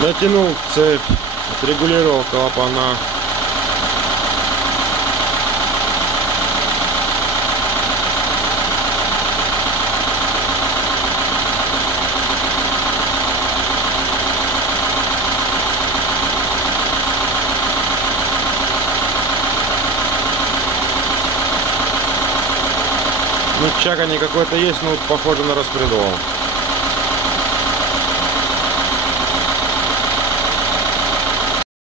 Натянул цепь, отрегулировал клапана. Ну, чаканье какое-то есть, но похоже на распредвал.